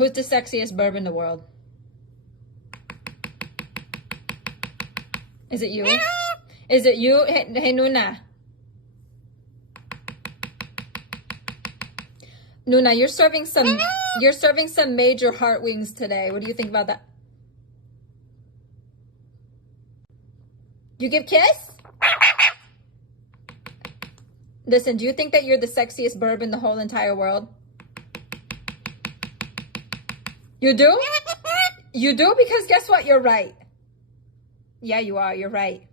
Who's the sexiest burb in the world? Is it you? Is it you? Hey, Nuna. Nuna, you're serving some major heart wings today. What do you think about that? You give kiss? Listen, do you think that you're the sexiest burb in the whole entire world? You do? You do? Because guess what? You're right. Yeah, you are. You're right.